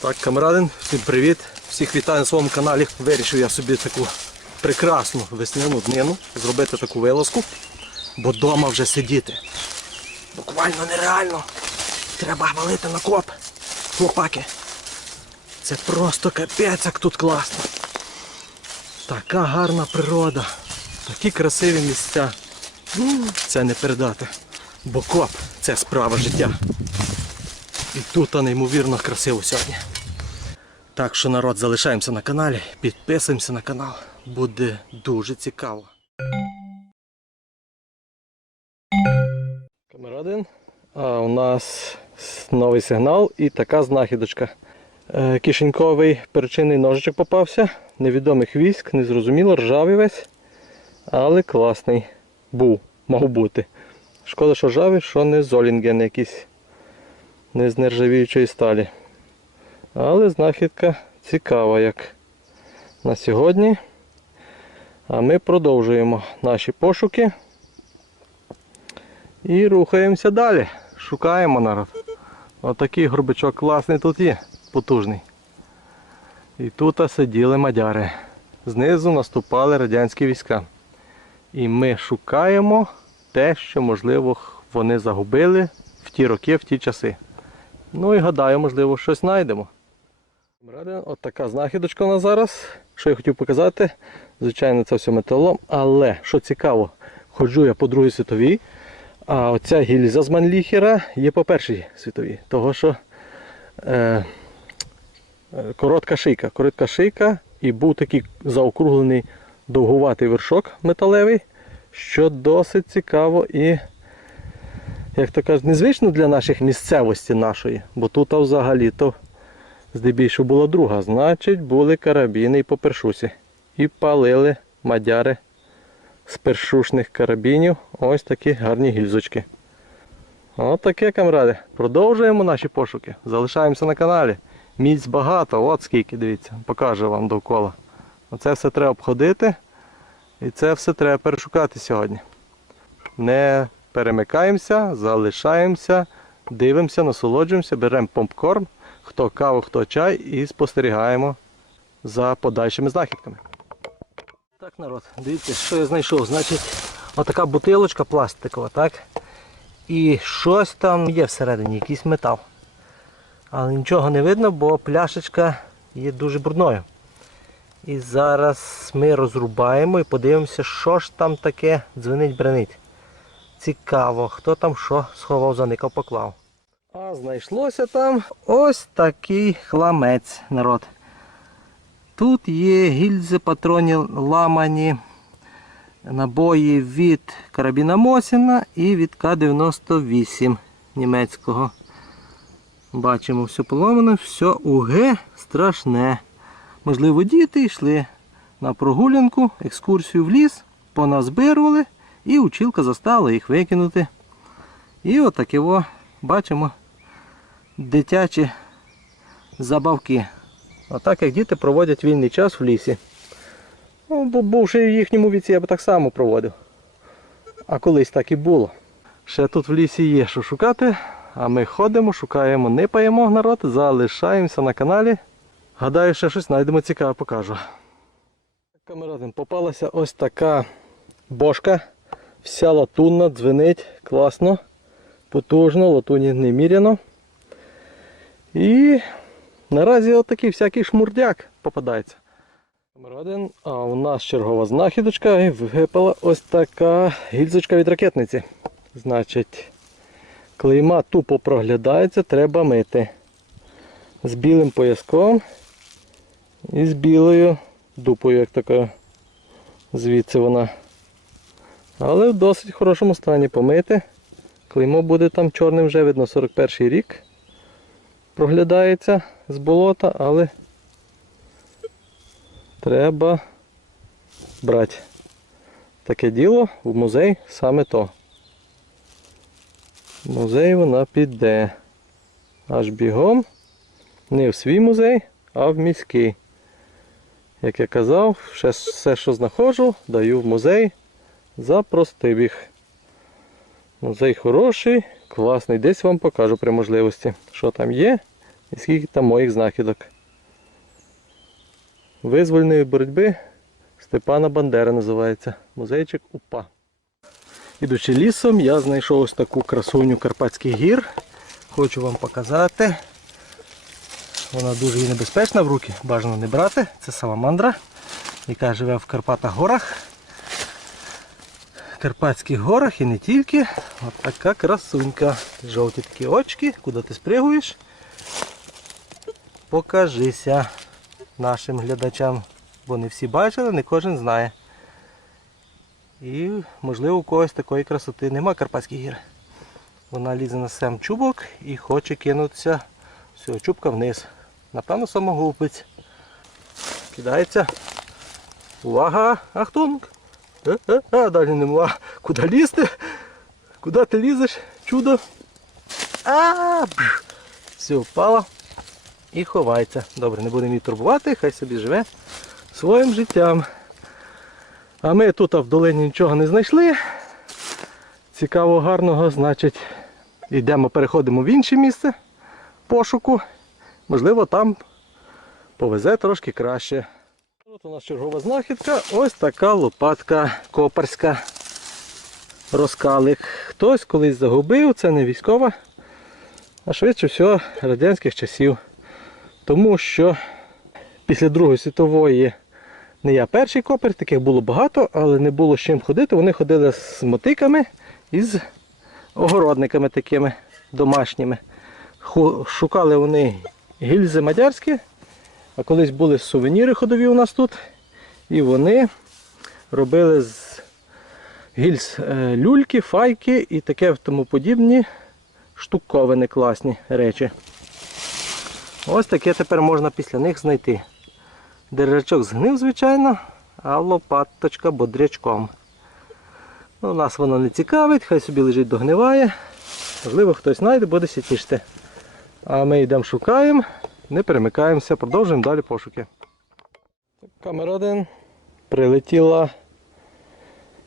Так, камрадин, всім привіт! Всіх вітаю на своєму каналі. Вирішив я собі таку прекрасну весняну днину зробити таку вилазку, бо вдома вже сидіти. Буквально нереально. Треба валити на коп. Хлопаки. Це просто капець, як тут класно. Така гарна природа. Такі красиві місця. Це не передати. Бо коп це справа життя. І тут неймовірно красиво сьогодні. Так що народ залишаємося на каналі, підписуємося на канал, буде дуже цікаво. Камера один. А у нас новий сигнал і така знахідочка. Е, кишеньковий перчинний ножичок попався, невідомих військ, незрозуміло, ржавий весь, але класний. Був, мав бути. Шкода, що ржавий, що не золінген якийсь не з нержавіючої сталі. Але знахідка цікава як на сьогодні. А ми продовжуємо наші пошуки і рухаємося далі. Шукаємо народ. Отакий От горбичок класний тут є, потужний. І тут сиділи мадяри. Знизу наступали радянські війська. І ми шукаємо те, що, можливо, вони загубили в ті роки, в ті часи. Ну і гадаю, можливо, щось знайдемо. Ось така знахідочка у нас зараз. Що я хотів показати, звичайно, це все металом. Але що цікаво, ходжу я по Другій світовій, а оця гільза з Манліхера є по першій світовій, того що е, е коротка шийка, коротка шийка і був такий заокруглений довгуватий вершок металевий, що досить цікаво і як то кажуть, незвично для наших місцевості нашої, бо тут взагалі-то здебільшого була друга. Значить, були карабіни і по першусі. І палили мадяри з першушних карабінів. Ось такі гарні гільзочки. Отаке, камради. Продовжуємо наші пошуки. Залишаємося на каналі. Міць багато, от скільки, дивіться, покажу вам довкола. Оце все треба обходити. І це все треба перешукати сьогодні. Не перемикаємося, залишаємося, дивимося, насолоджуємося, беремо попкорн, хто каву, хто чай і спостерігаємо за подальшими знахідками. Так, народ, дивіться, що я знайшов. Значить, отака бутилочка пластикова, так? І щось там є всередині, якийсь метал. Але нічого не видно, бо пляшечка є дуже брудною. І зараз ми розрубаємо і подивимося, що ж там таке дзвенить бренить Цікаво, хто там що сховав, заникав, поклав. А знайшлося там ось такий хламець народ. Тут є гільзи патроні ламані набої від карабіна Мосіна і від К-98 німецького. Бачимо, все поломане, все уге страшне. Можливо, діти йшли на прогулянку, екскурсію в ліс, поназбирували. І училка застала їх викинути. І отакі от бачимо дитячі забавки. Отак як діти проводять вільний час в лісі. Ну, Бувши в їхньому віці, я б так само проводив. А колись так і було. Ще тут в лісі є що шукати, а ми ходимо, шукаємо, не паємо народ, залишаємося на каналі. Гадаю, ще щось знайдемо цікаве, покажу. Камератин попалася ось така бошка. Вся латунна дзвенить класно, потужно, латуні неміряно. І наразі отакий всякий шмурдяк попадається. Один. А у нас чергова знахідочка і випала ось така гільзочка від ракетниці. Значить, клейма тупо проглядається, треба мити. З білим пояском і з білою дупою, як така. Звідси вона. Але в досить хорошому стані помити. Клеймо буде там чорним вже, видно, 41 рік. Проглядається з болота, але треба брати. Таке діло в музей саме то. В музей вона піде. Аж бігом. Не в свій музей, а в міський. Як я казав, все, що знаходжу, даю в музей запростив їх. Музей ну, хороший, класний. Десь вам покажу при можливості, що там є і скільки там моїх знахідок. Визвольної боротьби Степана Бандера називається. Музейчик УПА. Ідучи лісом, я знайшов ось таку красуню Карпатських гір. Хочу вам показати. Вона дуже небезпечна в руки, бажано не брати. Це саламандра, яка живе в Карпатах горах. Карпатських горах і не тільки. От така красунька. Жовті такі очки, куди ти спригуєш. Покажися нашим глядачам, Вони всі бачили, не кожен знає. І можливо у когось такої красоти нема Карпатських гір. Вона лізе на сам чубок і хоче кинутися з чубка вниз. Напевно, самогубець. Кидається. Увага! Ахтунг! А, е, е, е, а, далі нема. Куди лізти? Куди ти лізеш? Чудо. А, бж. Все, впало і ховається. Добре, не будемо її турбувати, хай собі живе своїм життям. А ми тут в долині нічого не знайшли. Цікаво гарного, значить, йдемо, переходимо в інше місце пошуку. Можливо, там повезе трошки краще. От у нас чергова знахідка, ось така лопатка копарська розкалик. Хтось колись загубив, це не військова, а швидше всього радянських часів. Тому що після Другої світової не я перший копер, таких було багато, але не було з чим ходити. Вони ходили з мотиками і з огородниками такими домашніми. Шукали вони гільзи мадярські. А колись були сувеніри ходові у нас тут. І вони робили з гільз е, люльки, файки і таке тому подібні штуковини класні речі. Ось таке тепер можна після них знайти. Держачок згнив, звичайно, а лопаточка бодрячком. Ну, Нас воно не цікавить, хай собі лежить догниває. Можливо, хтось знайде, буде сітішти. А ми йдемо шукаємо. Не перемикаємося, продовжуємо далі пошуки. Камера 1 прилетіла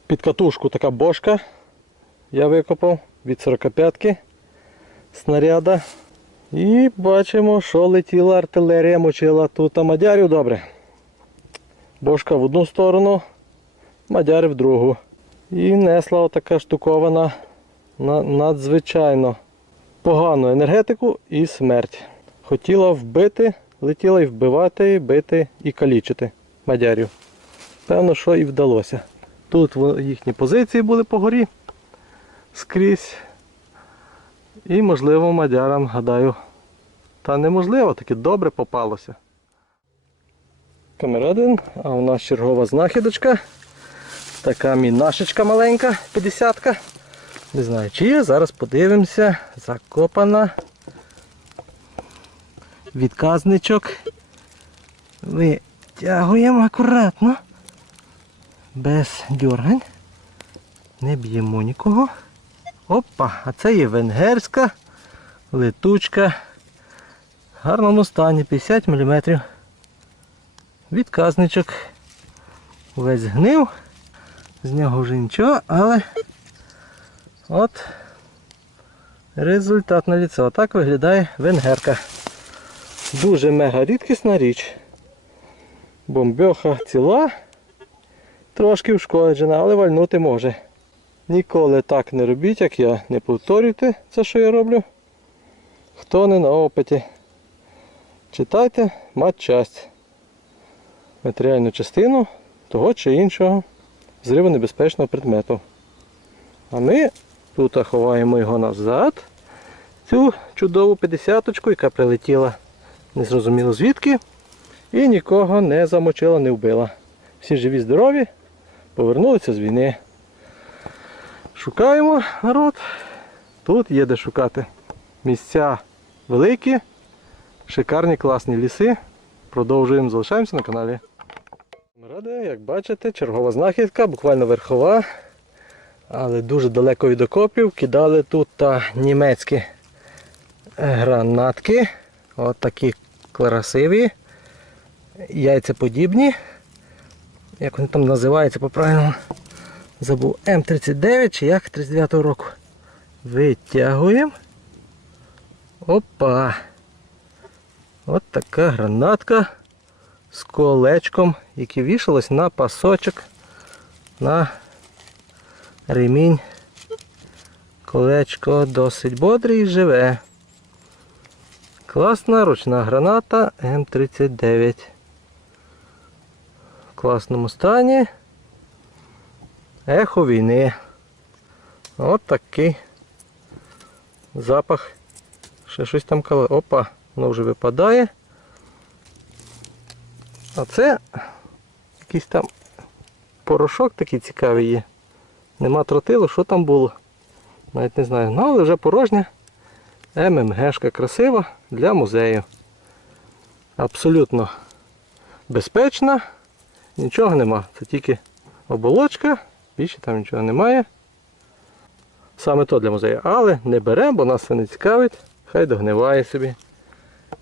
під катушку така бошка. Я викопав від 45 ки снаряда. І бачимо, що летіла артилерія, мочила тут мадярів добре. Бошка в одну сторону, Мадяр в другу. І несла отака штукована надзвичайно погану енергетику і смерть хотіла вбити, летіла і вбивати, бити і калічити мадярів. Певно, що і вдалося. Тут їхні позиції були по горі скрізь. І, можливо, мадярам, гадаю, та неможливо, таки добре попалося. Камерадин, а у нас чергова знахідочка. Така мінашечка маленька, 50-ка. Не знаю чи є, зараз подивимося. Закопана відказничок. Витягуємо акуратно. Без дергань. Не б'ємо нікого. Опа, а це є венгерська летучка. В гарному стані 50 мм. Відказничок. Весь гнив. З нього вже нічого, але от результат на ліце. Отак виглядає венгерка. Дуже мега рідкісна річ. Бомбьоха ціла, трошки ушкоджена, але вальнути може. Ніколи так не робіть, як я. Не повторюйте це, що я роблю. Хто не на опиті. Читайте матчасть. Матеріальну частину того чи іншого зриву небезпечного предмету. А ми тут ховаємо його назад. Цю чудову 50 п'ятдесяточку, яка прилетіла не зрозуміло звідки. І нікого не замочила, не вбила. Всі живі, здорові, повернулися з війни. Шукаємо народ. Тут є де шукати. Місця великі, шикарні, класні ліси. Продовжуємо, залишаємося на каналі. Ради, як бачите, чергова знахідка, буквально верхова. Але дуже далеко від окопів кидали тут та німецькі гранатки. От такі красиві, яйцеподібні. Як вони там називаються по-правильному? Забув М39 чи як 39-го року. Витягуємо. Опа! От така гранатка з колечком, яке вішалось на пасочок, на ремінь. Колечко досить бодре і живе. Класна ручна граната М39. В класному стані. Ехо війни. От такий запах. Ще щось там кале. Опа, воно вже випадає. А це якийсь там порошок такий цікавий є. Нема тротилу, що там було. Навіть не знаю. Ну, але вже порожня. ММГшка ем ем красива для музею. Абсолютно безпечна, нічого нема. Це тільки оболочка, більше там нічого немає. Саме то для музею. Але не беремо, бо нас це не цікавить. Хай догниває собі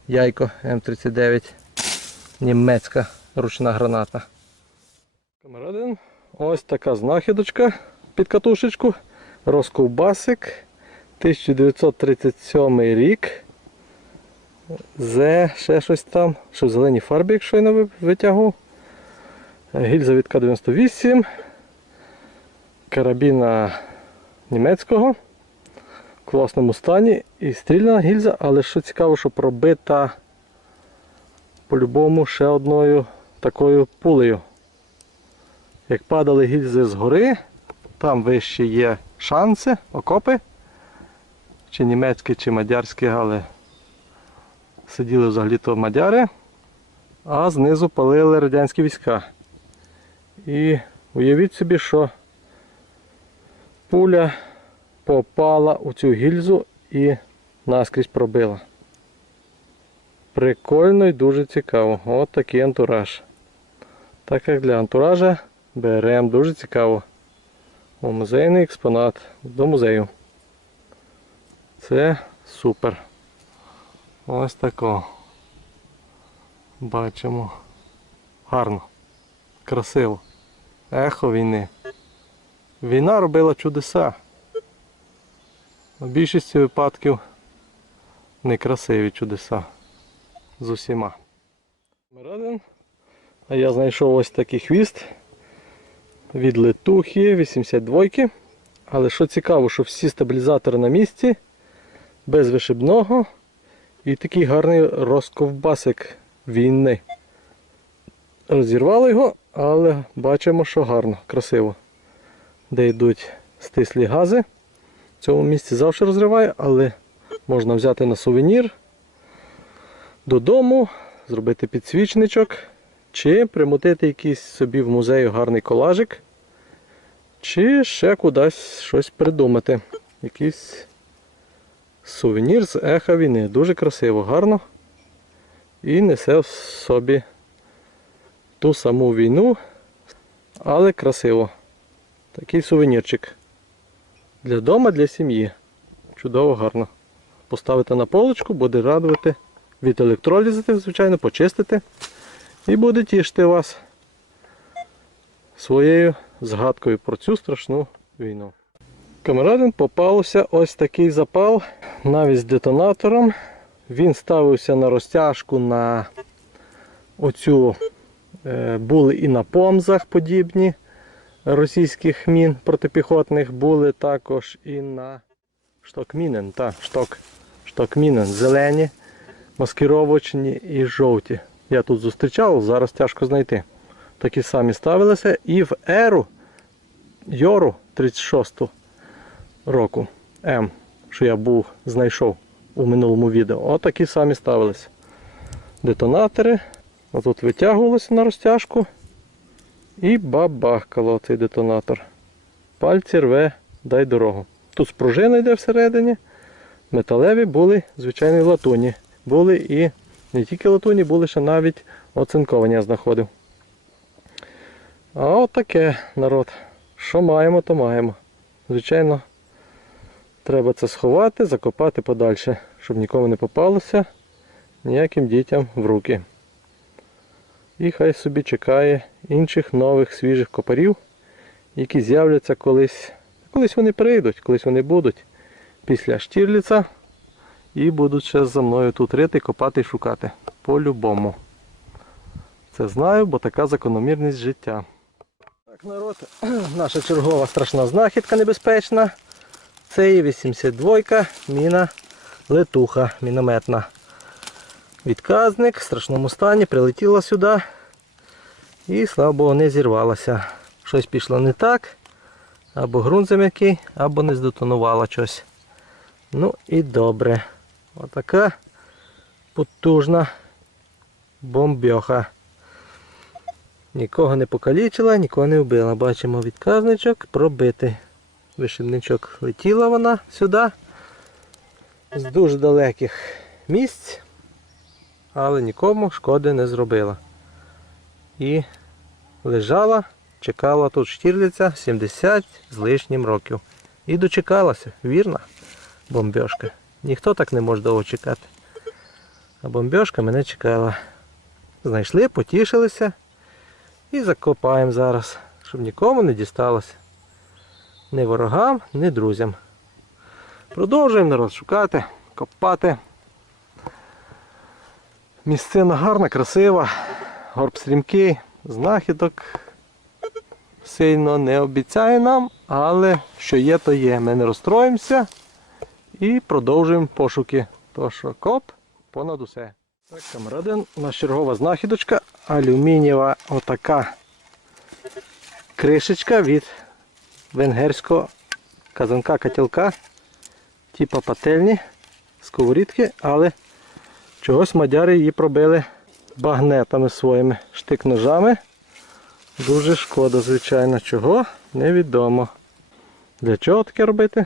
яйко М39. Ем Німецька ручна граната. Камерадин. Ось така знахідочка під катушечку. Розковбасик. 1937 рік. З ще щось там, що в зеленій фарбі, якщо я не витягу. Гільза від К-98, карабіна німецького в класному стані і стріляна гільза, але що цікаво, що пробита по-любому ще одною такою пулею. Як падали гільзи згори, там вище є шанси, окопи чи німецькі, чи мадярські але Сиділи взагалі то мадяри, а знизу палили радянські війська. І уявіть собі, що пуля попала у цю гільзу і наскрізь пробила. Прикольно і дуже цікаво. От такий антураж. Так як для антуража беремо дуже цікаво. О, музейний експонат до музею. Це супер. Ось тако. Бачимо. Гарно. Красиво. Ехо війни. Війна робила чудеса. У більшості випадків некрасиві чудеса з усіма. Мередин. А я знайшов ось такий хвіст від летухи 82 Але що цікаво, що всі стабілізатори на місці без вишибного і такий гарний розковбасик війни. Розірвали його, але бачимо, що гарно, красиво. Де йдуть стислі гази. В цьому місці завжди розриває, але можна взяти на сувенір додому, зробити підсвічничок, чи примутити якийсь собі в музею гарний колажик, чи ще кудись щось придумати. Якийсь Сувенір з еха війни. Дуже красиво, гарно. І несе в собі ту саму війну, але красиво. Такий сувенірчик. Для дома, для сім'ї. Чудово, гарно. Поставити на полочку, буде радувати від електролізати, звичайно, почистити. І буде тішити вас своєю згадкою про цю страшну війну камерадин попався ось такий запал, навіть з детонатором. Він ставився на розтяжку на оцю, е, були і на помзах подібні російських мін протипіхотних, були також і на штокмінен, та, шток, штокмінен, зелені, маскировочні і жовті. Я тут зустрічав, зараз тяжко знайти. Такі самі ставилися і в еру Йору 36 року М, що я був, знайшов у минулому відео. Отакі самі ставилися. Детонатори. А тут витягувалося на розтяжку і бабахкало цей детонатор. Пальці рве, дай дорогу. Тут спружина йде всередині. Металеві були звичайні латуні. Були і не тільки латуні, були ще навіть оцинковані я знаходив. А от таке народ. Що маємо, то маємо. Звичайно, Треба це сховати, закопати подальше, щоб нікому не попалося ніяким дітям в руки. І хай собі чекає інших нових свіжих копарів, які з'являться колись. Колись вони прийдуть, колись вони будуть після Штірліца і будуть ще за мною тут рити, копати і шукати. По-любому. Це знаю, бо така закономірність життя. Так, народ, наша чергова страшна знахідка небезпечна. Це і 82 міна летуха мінометна. Відказник в страшному стані прилетіла сюди і, слава Богу, не зірвалася. Щось пішло не так. Або ґрунт зам'який, або не здетонувало щось. Ну і добре. Отака потужна бомбьоха. Нікого не покалічила, нікого не вбила. Бачимо відказничок пробитий вишивничок летіла вона сюди з дуже далеких місць, але нікому шкоди не зробила. І лежала, чекала тут штірлиця 70 з лишнім років. І дочекалася, вірно, бомбьошка. Ніхто так не може довго чекати. А бомбьошка мене чекала. Знайшли, потішилися і закопаємо зараз, щоб нікому не дісталося не ворогам, ні друзям. Продовжуємо народ шукати, копати. Місцина гарна, красива, горб стрімкий, знахідок сильно не обіцяє нам, але що є, то є. Ми не розстроїмося і продовжуємо пошуки. що коп понад усе. Так, камрадин, наша чергова знахідочка, алюмінієва отака кришечка від венгерського казанка котілка типа пательні, сковорідки, але чогось мадяри її пробили багнетами своїми штик-ножами. Дуже шкода, звичайно, чого, невідомо. Для чого таке робити?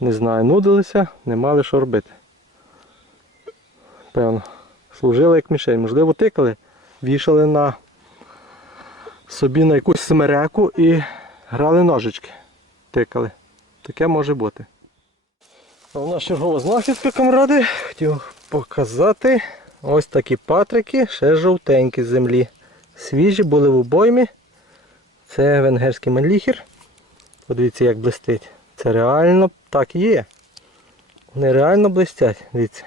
Не знаю, нудилися, не мали що робити. Певно, служили як мішень. Можливо, тикали, вішали на собі на якусь смереку і Грали ножички, тикали. Таке може бути. у нас чергова знахідка, камради, хотів показати ось такі патрики, ще жовтенькі з землі. Свіжі були в обоймі. Це венгерський манліхер. Подивіться, як блистить. Це реально так є. Вони реально блистять, дивіться.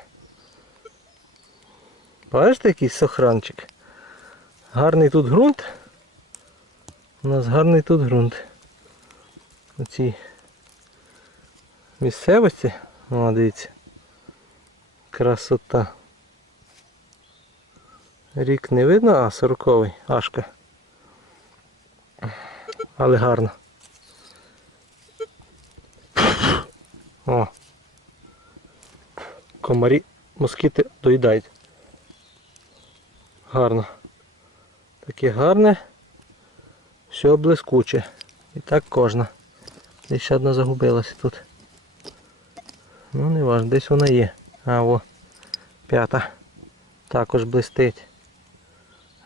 Бачите який сохранчик? Гарний тут ґрунт. У нас гарний тут ґрунт на цій місцевості. О, дивіться. Красота. Рік не видно, а сороковий, ашка. Але гарно. О! Комарі, москіти доїдають. Гарно. Таке гарне, все блискуче. І так кожна. Десь ще одна загубилася тут. Ну не важно, десь вона є. А о, п'ята. Також блистить.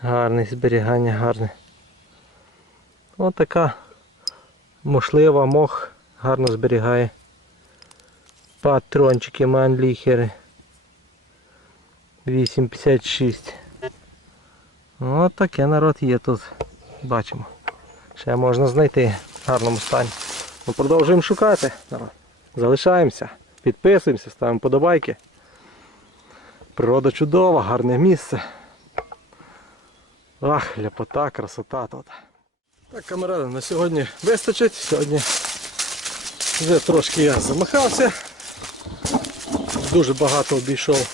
Гарний, зберігання гарне. Ось така мушлива, мох, гарно зберігає. Патрончики манліхери. 8,56. Ось таке народ є тут. Бачимо. Ще можна знайти в гарному стані. Ми Продовжуємо шукати. Залишаємося, підписуємося, ставимо подобайки. Природа чудова, гарне місце. Ах, ляпота, красота тут. Так, камеради, на сьогодні вистачить. Сьогодні вже трошки я замахався. Дуже багато обійшов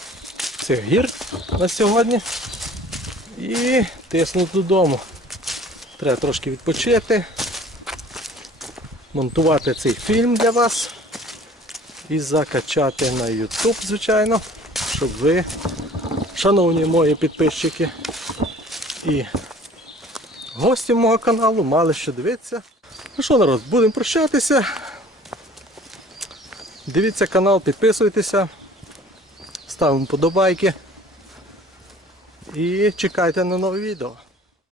цих гір на сьогодні. І тисну додому. Треба трошки відпочити монтувати цей фільм для вас і закачати на YouTube, звичайно, щоб ви, шановні мої підписчики і гості мого каналу, мали що дивитися. Ну що, народ, будемо прощатися. Дивіться канал, підписуйтеся, ставимо подобайки і чекайте на нове відео.